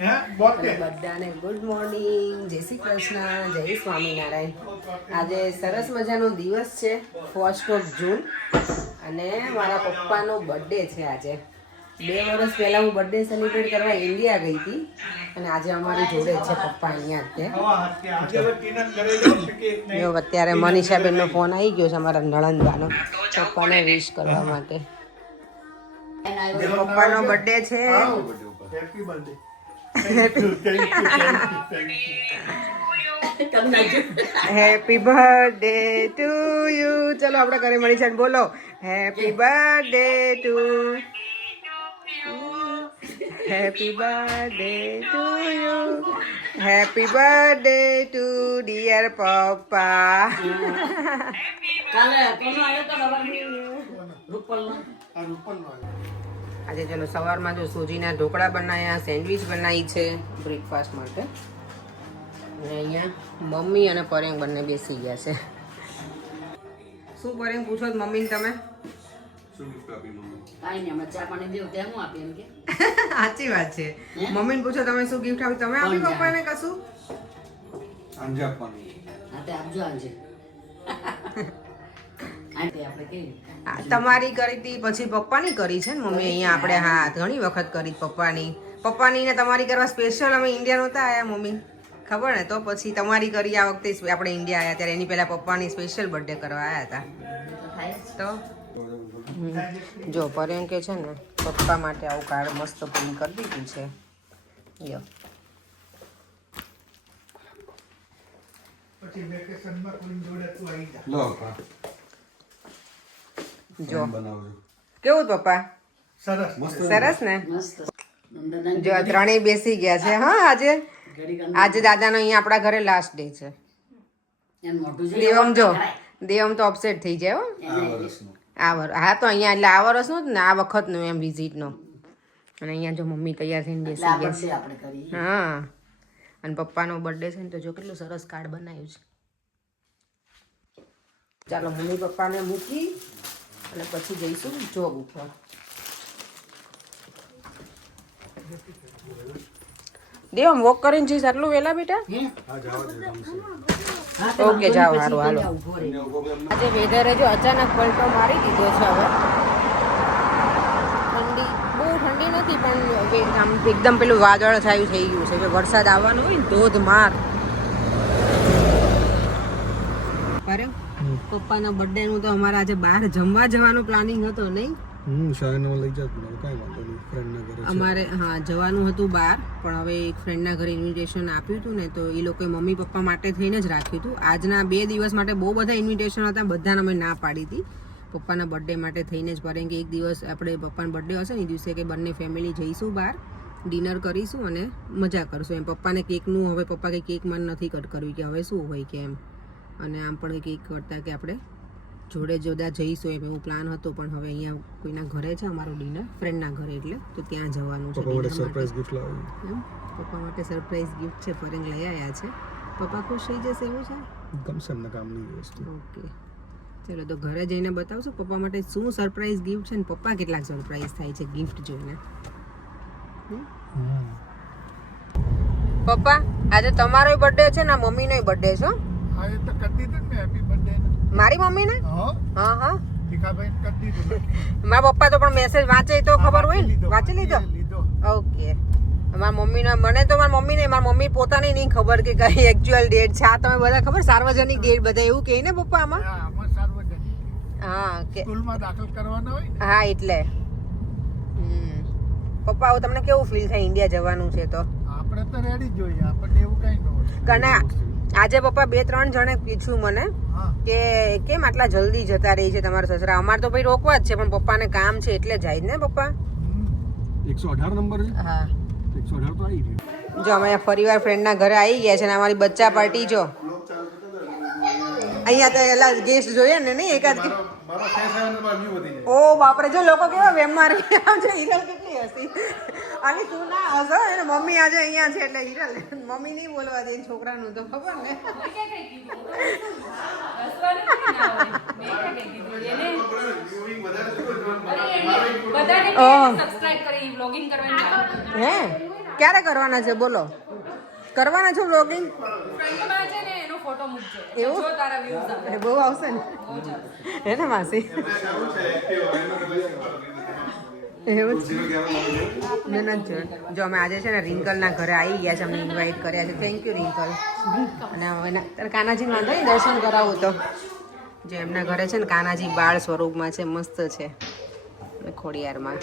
બધાને good morning, જય શ્રી કૃષ્ણ, જય સ્વામિનારાયણ. આજે સરસ મજાનો દિવસ છે, 1 જૂન, અને મારા પપ્પાનો બર્થડે છે આજે. 2 વર્ષ પહેલાં હું બર્થડે સેલિબ્રેટ કરવા ઇન્ડિયા ગઈ હતી, અને આજે અમારી જોડે છે પપ્પા અહીંયા જ. જો અત્યારે મનીષાબેનનો ફોન આવી ગયો છે અમારા નણંદબાનો, પપ્પાને વિશ કરવા માટે. પપ્પાનો બર્થડે છે. Happy birthday. Happy birthday to you. ચલો આપણે ઘરે મળી છે, બોલો happy birthday to, happy birthday to you, happy birthday to dear પપ્પા. આજે ચલો સવારમાં જો સૂજીના ઢોકળા બનાવ્યા, સેન્ડવિચ બનાવી છે બ્રેકફાસ્ટ માટે, અને અહીંયા મમ્મી અને પરેંગ બંને બેસી ગયા છે. શું પરેંગ પૂછો મમ્મી તમે? સાચી વાત છે, મમ્મીને પૂછો તમે શું ગિફ્ટ આપી, તમે આપી પપ્પાને કશું? તમારી કરી હતી, પછી પપ્પાની કરી છે ને મમ્મી અહીંયા આપણે. હા, ઘણી વખત કરી પપ્પાની ને તમારી કરવા સ્પેશિયલ અમે ઇન્ડિયા નહોતા આવ્યા મમ્મી, ખબર ને, તો પછી તમારી કરી આ વખતે આપણે ઇન્ડિયા આવ્યા ત્યારે. એની પહેલા પપ્પાની સ્પેશિયલ બર્થડે કરવા આવ્યા હતા. તો જો પરેંગ કે છે ને પપ્પા માટે આવું કાર્ડ મસ્ત પ્રિન્ટ કરી દીધું છે. યો જો કેવું પપ્પા? સરસ ને? જો ત્રણેય બેસી ગયા છે. હા, આજે દાદાનો અહીંયા આપણા ઘરે લાસ્ટ ડે છે. દેવમ તો અપસેટ થઈ જાય હો. હા, તો અહીંયા એટલે આ વર્ષનું જ ને, આ વખતનું એમ વિઝિટનો. અને અહીંયા જો મમ્મી તૈયાર થઈને બેસી ગયા છે. હા, અને પપ્પાનો બર્થડે છે ને, તો જો કેટલું સરસ કાર્ડ બનાવ્યું છે. ચાલો મમ્મી પપ્પાને મૂકી અને પછી જઈશું જોબ ઉપર. દેવમ વોક કરીને જઈશ આટલું વહેલા બેટા? ઓકે, જાઓ. સારું, હાલો. આજે વેધરે જો અચાનક પલટો મારી દીધો છે. હવે બહુ ઠંડી નથી, પણ આમ એકદમ પેલું વાદળ છાયું થઈ ગયું છે. જો વરસાદ આવવાનો હોય ને ધોધમાર. પપ્પાના બર્થડે નું તો અમારે આજે બહાર જમવા જવાનો પ્લાનિંગ હતો, નહીં? અમારે હા જવાનું હતું બહાર, પણ હવે એક ફ્રેન્ડના ઘરે ઇન્વિટેશન આપ્યું હતું ને, તો એ લોકોએ મમ્મી પપ્પા માટે થઈને જ રાખ્યું હતું. આજના 2 દિવસ માટે બહુ બધા ઇન્વિટેશન હતા, બધાને અમે ના પાડી હતી. પપ્પાના બર્થડે માટે થઈને જ, કારણ કે એક દિવસ આપણે પપ્પાનો બર્થડે હશે ને એ દિવસે કે બંને ફેમિલી જઈશું બહાર, ડિનર કરીશું અને મજા કરશું એમ. પપ્પાને કેકનું હવે પપ્પા કંઈ કેક મન નથી કટ કરવી કે હવે શું હોય કે એમ, અને આમ પણ કેક કરતા કે આપણે જોડે જોડા જઈશું એમ એવું પ્લાન હતો. પણ હવે અહીંયા કોઈના ઘરે છે અમારો ડિનર, ફ્રેન્ડના ઘરે, એટલે તો ત્યાં જવાનું છે. પપ્પા માટે સરપ્રાઈઝ ગિફ્ટ છે, પરેંગ લઈ આવ્યા છે. પપ્પા ખુશ થઈ જશે એવું છે? ઓકે, ચલો તો ઘરે જઈને બતાવશું પપ્પા માટે શું સરપ્રાઈઝ ગિફ્ટ છે ને પપ્પા કેટલાક સરપ્રાઈઝ થાય છે ગિફ્ટ જોઈને. પપ્પા આજે તમારો બર્થડે છે ને મમ્મીનો બર્થડે છે. મારી મમ્મી ને? હા, મારા પપ્પા તો પણ મેસેજ વાંચે તો ખબર હોય ને. વાંચી લીધો? ઓકે. મારા મમ્મી ને, મને તો મારા મમ્મી ને, મારા મમ્મી પોતાને નહીં ખબર કે કઈ એકચ્યુઅલ ડેટ છે. આ તમે બધા ખબર સાર્વજનિક ડેટ બધા એવું કહે ને પપ્પા આમાં? હા, કે સ્કૂલમાં દાખલ કરવાનો હોય. હા, એટલે પપ્પા હવે તમને કેવું ફીલ થાય ઇન્ડિયા જવાનું છે? તો આપણે તો રેડી જોઈએ, આપણને એવું કઈ ન હોય. આજે પપ્પા 2-3 જણે પૂછ્યું મને કે કેમ આટલા જલ્દી જતા રહી છે તમારા સસરા. અમારે તો ભાઈ રોકવા જ છે, પણ પપ્પાને કામ છે એટલે જાય ને પપ્પા. 118 નંબર છે. હા, 118 તો આવી ગયો. જો અમે ફરીવાર ફ્રેન્ડના ઘરે આવી ગયા છે ને અમારી બચ્ચા પાર્ટી જો અહીંયા તો એલા ગેસ્ટ જોઈએ ને, નહીં એકાદ. ઓ બાપરે, જો લોકો કેવા વેમમાં રહ્યા છે. હિરલ કેટલી હસી. અને તું ના હસો, એને મમ્મી આજે અહીંયા છે એટલે હિરલ મમ્મી નહીં બોલવા દે છોકરાનું, તો ખબર ને. હે ક્યારે કરવાના છે બોલો? કરવાના છો વ્લોગિંગ? એવું બહુ આવશે ને હે ને માસી? એવું જ જો અમે આજે છે ને રિંકલના ઘરે આવી ગયા છે, અમને ઇન્વાઇટ કર્યા છે. Thank you Rinkal. અને હવે કાનાજીને વાંધો નહીં, દર્શન કરાવું તો જે એમના ઘરે છે ને કાનાજી બાળ સ્વરૂપમાં છે, મસ્ત છે ખોડિયારમાં.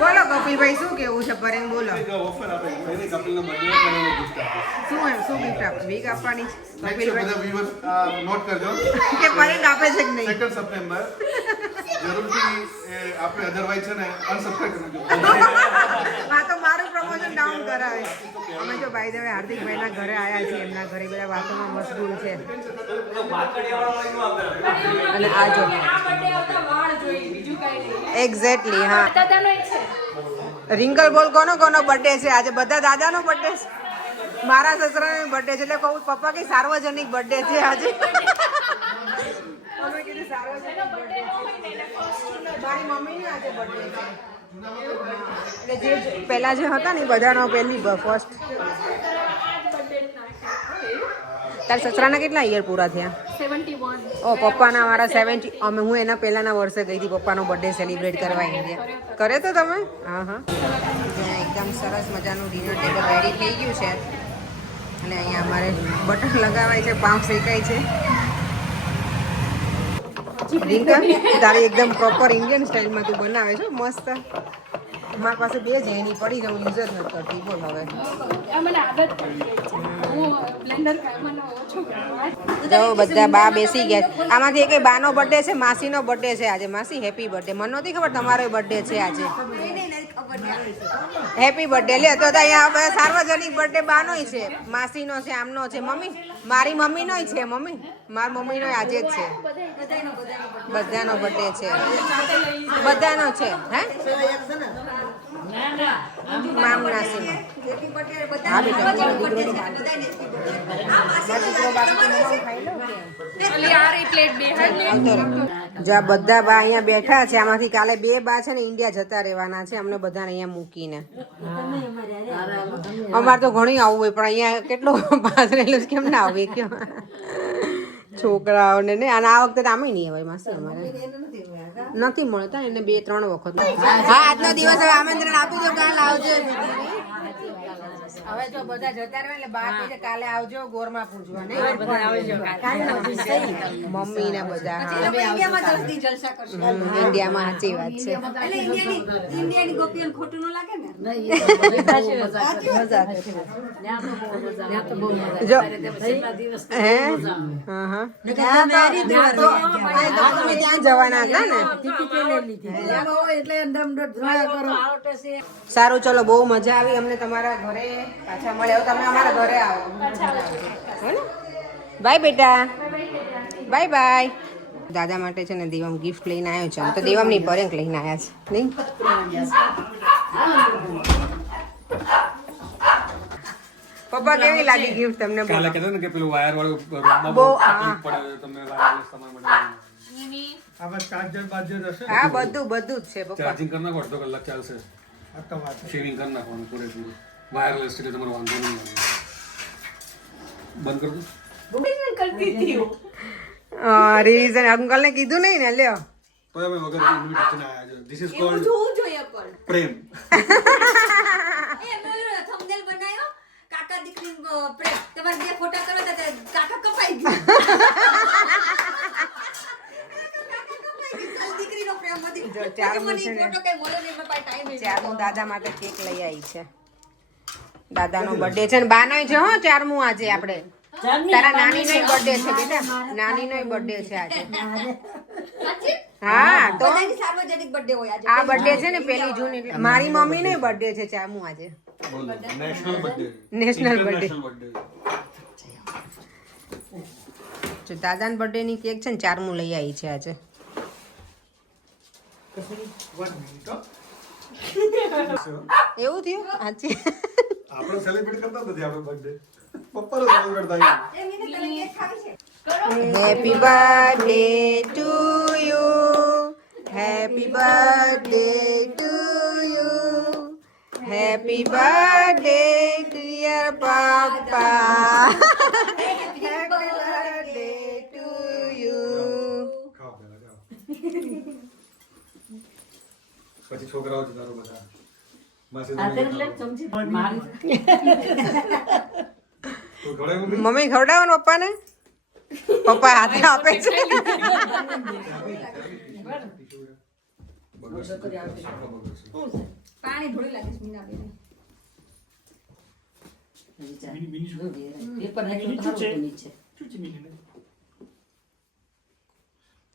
બોલો કપિલભાઈ શું કેવું છે? પરેમ બોલો શું ગિફ્ટ આપે? વીક આપવાની કપિલભાઈ નોટ કરજો કે પરેમ આપે છે કે નહીં? 2 સપ્ટેમ્બર જરૂરથી આપણે અધરવાઇઝ છે ને અનસબસ્ક્રાઇબ કરજો. હા તો મારું પ્રમોશન ડાઉન કરાવે. અમે જો ભાઈ દેવે હાર્દિકભાઈના ઘરે આવ્યા છીએ, એમના ઘરે બધા વાતોમાં મશગુલ છે. અને આ જો એક્ઝેક્ટલી હા. રિંકલ બોલ કોનો બર્થડે છે આજે? બધા દાદાનો બર્થડે છે, મારા સસરાનો બર્થડે છે. એટલે કહું પપ્પા કે સાર્વજનિક બર્થડે છે આજે. અમે કીધું સાર્વજનિક બર્થડે છે. મારી મમ્મીનો આજે બર્થડે છે. એટલે જે પહેલા જે હતા ને બધાનો પહેલી ફર્સ્ટ. તાર સસરાના કેટલા યર પૂરા થયા? 71. ઓ પપ્પાના મારા 70. અમે હું એના પહેલાના વર્ષે ગઈ હતી પપ્પાનો બર્થડે સેલિબ્રેટ કરવા ઇન્ડિયા. કરે તો તમે? હા હા. એકદમ સરસ મજાનું ડિનર ટેબલ રેડી થઈ ગયું છે. અને અહીંયા અમારે બટર લગાવાય છે, પાઉં શેકાય છે. રિંકલ તારી એકદમ પ્રોપર ઇન્ડિયન સ્ટાઇલમાં તું બનાવે છો, મસ્ત. મારી પાસે બે જ એની પડી છે, હું યુઝ જ નથી કરતી. બોલ હવે જો બધા બા બેસી ગયા. આમાંથી એક બાનો બર્થડે છે, માસીનો બર્થડે છે આજે. માસી હેપી બર્થડે. મને નહોતી ખબર તમારો બર્થડે છે આજે. Happy birthday. લે તો અહીંયા સાર્વજનિક બર્થડે બાનોય છે, માસીનો છે, આમનો છે, મમ્મી મારી મમ્મીનોય છે. મમ્મી મારી મમ્મીનો આજે જ છે. બધાનો બર્થડે છે, બધાનો છે. હે મામનાસી હા બેટા જો બધા બા અહીંયા બેઠા છે. આમાંથી કાલે 2 બા છે ને ઇન્ડિયા જતા રહેવાના છે, અમને બધાને અહીંયા મૂકીને. અમારે તો ઘણી આવવું હોય, પણ અહીંયા કેટલું પાથરેલું છે, કેમ ના આવવું કયો છોકરાઓને ને. અને આ વખતે આમે નહીં હોય માસી, અમારે નથી મળતા એને 2-3 વખત. હા આજનો દિવસ હવે આમંત્રણ આપું તો કાલ આવજો. હવે જો બધા જતા રહે એટલે બા કહે કાલે આવજો ગોરમાં પૂજવા. નહીં મમ્મી ને બધા ઇન્ડિયામાં સાચી વાત છે. જો હે હા ત્યાં જવાના હતા ને. સારું ચલો, બહુ મજા આવી અમને તમારા ઘરે. પાછા મળે તમે અમારા ઘરે આવો. હે ને બાય બેટા, બાય બાય. દાદા માટે છે ને દેવમ ગિફ્ટ લઈને આવ્યો છે. તો દેવમ ની પરેંક લઈને આવ્યા છે નહીં. પપ્પા કેવી લાગી ગિફ્ટ તમને? કાલે કહેતો ને કે પેલું વાયર વાળું બહુ પડે તમને વાયરલેસ તમારે માટે. આમાં ચાર્જર બાજર હશે? હા બધું જ છે પપ્પા. ચાર્જિંગ કરી નાખો અડધો કલાક ચાલશે. શેવિંગ કરી નાખવાનું પૂરેપૂરું. વાયરલેસ એટલે તમારે વાંધો નહીં આવે. બંધ કરી દો. રિવિઝન અંકલ ને કીધું નહીં ને લ્યો. તો અમે વગર ઇન્વિટેશન આયા છે. This is called Prem. Thumbnail બનાવ્યો કાકા દીકરી પ્રેમ. તમારે 2 ફોટા કરો તો કાકા કપાઈ ગયું. દીકરીનો પ્રેમ વધી ગયો. ચારમું છે ને ચારમું દાદા માટે કેક લઈ આવી છે. દાદાનો બર્થડે છે ને બાનો છે. હો ચારમું આજે આપણે. તારા નાનીનો બર્થડે છે બેટા, નાનીનો બર્થડે છે આજે. હા તો સાર્વજનિક બર્થડે હોય આજે. આ બર્થડે છે ને 1 જૂન એટલે મારી મમ્મીનો બર્થડે છે ચારમું આજે. National birthday. National birthday. જો દાદાના બર્થડે ની કેક છે ને ચારમું લઈ આવી છે આજે. એવું થયું સાચી. આપણે સેલિબ્રેટ કરતા નથી આપણે બર્થડે. પપ્પાનો સેલિબ્રેટ થાય. Happy birthday to you, happy birthday to you, happy birthday dear પપ્પા, હેપી બર્થડે ટુ યુ. ખાઓ પહેલા જાઓ. પછી છોકરાઓ જ તારો બધા માસી મમ્મી ખવડાવો ને પપ્પાને, પપ્પા હાથે આપે છે. પાણી થોડું લાગે છે મીનાબેન.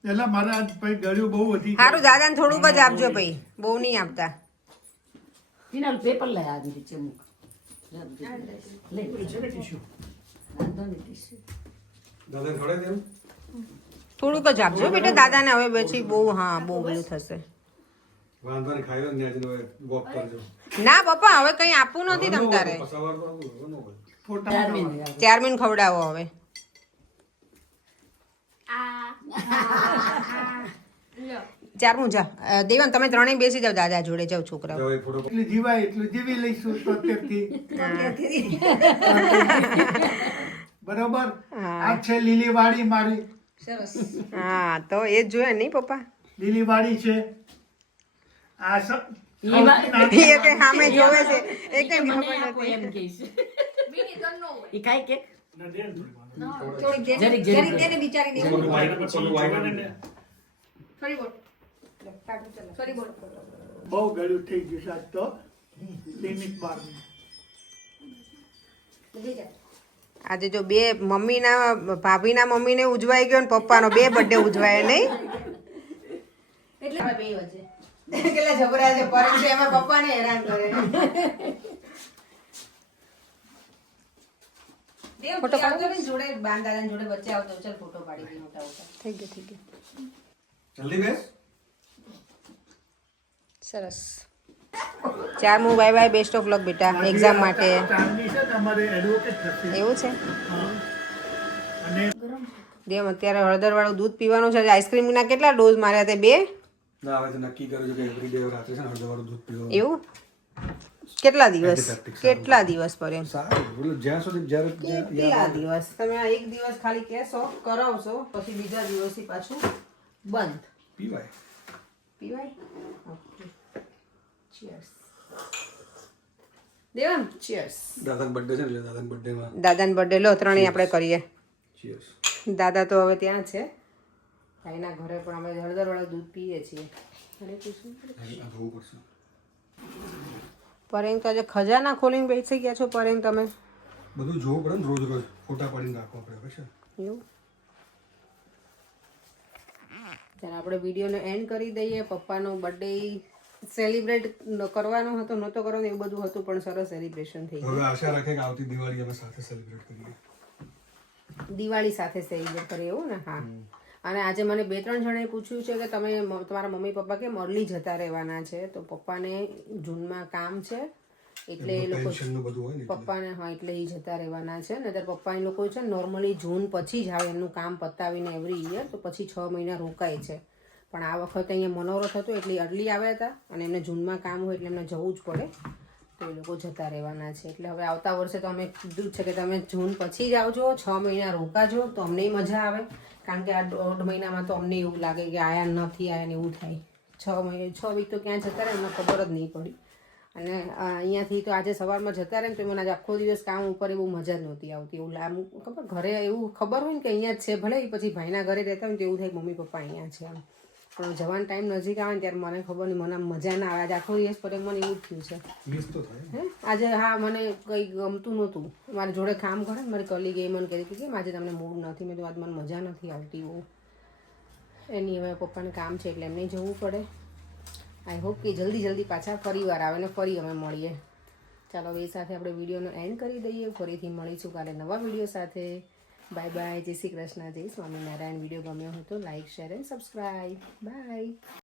પેલા મારા આજ પછી ગળ્યું બહુ વધી સારું દાદાને થોડુંક જ આપજો ભાઈ, બહુ નહીં આપતા. પેપર લઈ આવી નીચે મૂક દાદા ખવડાવી દેવું. થોડુંક જ આપજો બેટા દાદાને, હવે પછી બહુ હા બહુ બધું થશે. વાંધો નહીં, ખાઈ લો ને ત્યાં જઈને વોક કરજો. ના પપ્પા હવે કઈ આપવું નથી તમ તારે, સવાર પર આવું ન હોય. ફોટા ચારમીન ખવડાવો હવે. ચારમું જા દેવાન તમે ત્રણેય બેસી જાવ દાદા જોડે, જાવ છોકરાઓ. જાઓ એક ફોટો એટલું જીવાય એટલું જીવી લઈશું તો અત્યારથી બરોબર. આ છે લીલી વાડી મારી, સરસ. હા તો એ જ જોઈએ નહીં પપ્પા, લીલી વાડી છે આ એ કઈ સામે જોવે છે, એ કઈ ખબર નથી. એમ કહીશ મીની તન્નો હોય. ઈ કાઈ કે થોડીક જરીક તેને બિચારી દે. ફોટો વાઈટ ફોટો વાઈટ થોડી બોલ. સોરી બોલ. બહુ ગળ્યું થઈ ગયું છે આજ તો લિમિટ બાર. બધી જા. આજે જો બે મમ્મીના ભાભીના મમ્મીને ઉજવાઈ ગયો ને પપ્પાનો બે બર્થડે ઉજવાય નહીં. એટલે બે વચ્ચે કેટલા જબરા છે, પરમ છે એમાં પપ્પાને હેરાન કરે. ફોટો પાડો ને જોડે, બાન દાદા જોડે વચ્ચે આવતો, ચાલ ફોટો પાડી દે મોટા મોટા. થઈ ગયો થઈ ગયો, જલ્દી બેસ. સરસ. ચારમું bye bye, best of luck બેટા એક્ઝામ માટે. ચાંદની છે ને અમારે એડવોકેટ થશે એવું છે અને દેમ અત્યારે હળદર વાળું દૂધ પીવાનું છે. આઈસ્ક્રીમ ના કેટલા ડોઝ માર્યા તે? 2. ના હવે તો નક્કી કર્યું છે કે એવરીડે રાત્રે છે ને હળદરવાળું દૂધ પીવાનું. એવું કેટલા દિવસ, Antibiotic સારું. કેટલા દિવસ પર એમ? સારું બોલો, જ્યાં સુધી જ્યારે કેટલા દિવસ તમે આ એક દિવસ ખાલી કહેશો કરાવશો, પછી બીજા દિવસથી પાછું બંધ પીવાય. પીવાય. Okay cheers Devan, cheers. દાદાનો બર્થડે છે ને એટલે દાદાના બર્થડેમાં દાદાનો બર્થડે લો ત્રણેય આપણે કરીએ. ચીયર્સ. દાદા તો હવે ત્યાં છે ભાઈના ઘરે, પણ અમે હળદરવાળું દૂધ પીએ છીએ. અને પૂછું આ જોવું પડશે. પરેંગ તો આજે ખજાના ખોલીને બેસી ગયા છો પરેંગ તમે? બધું જોવું પડે ને રોજ રોજ, ફોટા પાડીને રાખવા પડે પછી. એવું ત્યારે આપણે વિડીયોને એન્ડ કરી દઈએ. પપ્પાનો બર્થડે સેલિબ્રેટ કરવાનો હતો, નહોતો કરવાનો એવું બધું હતું, પણ સરસ સેલિબ્રેશન થઈ ગયું. હવે આશા રાખે કે આવતી દિવાળી અમે સાથે સેલિબ્રેટ કરીએ. દિવાળી સાથે સેલિબ્રેટ કરીએ એવું ને? હા. અને આજે મને 2-3 જણાએ પૂછ્યું છે કે તમે તમારા મમ્મી પપ્પા કેમ અર્લી જતા રહેવાના છે? તો પપ્પાને જૂનમાં કામ છે એટલે એ લોકો ટેન્શનનું બધું હોય ને એટલે. પપ્પાને હા એટલે એ જતા રહેવાના છે. નહીતર પપ્પા એ લોકો છે નોર્મલી જૂન પછી જ આવે એમનું કામ પતાવીને એવરી યર, તો પછી 6 મહિના રોકાય છે. પણ આ વખતે અહીંયા મનોરથ હતો એટલે અર્લી આવ્યા હતા, અને એમને જૂનમાં કામ હોય એટલે એમને જવું જ પડે, તો એ લોકો જતા રહેવાના છે. એટલે હવે આવતા વર્ષે તો અમે કીધું જ છે કે તમે જૂન પછી જ આવજો, 6 મહિના રોકાજો તો અમને મજા આવે. કારણ કે આ 1.5 મહિનામાં તો અમને એવું લાગે કે આયા નથી આયા ને એવું થાય. 6 વીક તો ક્યાં જતા રહે એમને ખબર જ નહીં પડી. અને અહીંયાથી તો આજે સવારમાં જતા રહે ને તો મને આજે આખો દિવસ કામ ઉપર એવું મજા જ નહોતી આવતી. એવું ખબર ઘરે એવું ખબર હોય ને કે અહીંયા જ છે, ભલે પછી ભાઈના ઘરે રહેતા હોય ને તો એવું થાય મમ્મી પપ્પા અહીંયા છે એમ. પણ જવાનો ટાઈમ નજીક આવે ને ત્યારે મને ખબર નહીં, મને મજા ના આવે. આજે આખો દિવસ પર મને એવું જ થયું છે. મિસ તો થાય. હે આજે હા મને કંઈ ગમતું નહોતું. મારી જોડે કામ કરે ને મારી કલીગ એ મને કહેતી હતી કે આજે તમને મૂડ નથી. મેં તો આજ મને મજા નથી આવતી બહુ. એની હવે પપ્પાને કામ છે એટલે એમને જવું પડે. આઈ હોપ કે જલ્દી પાછા ફરી વાર આવે ને ફરી અમે મળીએ. ચાલો એ સાથે આપણે વિડીયોનો એન્ડ કરી દઈએ. ફરીથી મળીશું કાલે નવા વિડીયો સાથે. બાય બાય, જય શ્રી કૃષ્ણ, જય સ્વામિનારાયણ. વિડીયો ગમ્યો હોય તો like, share and subscribe. By.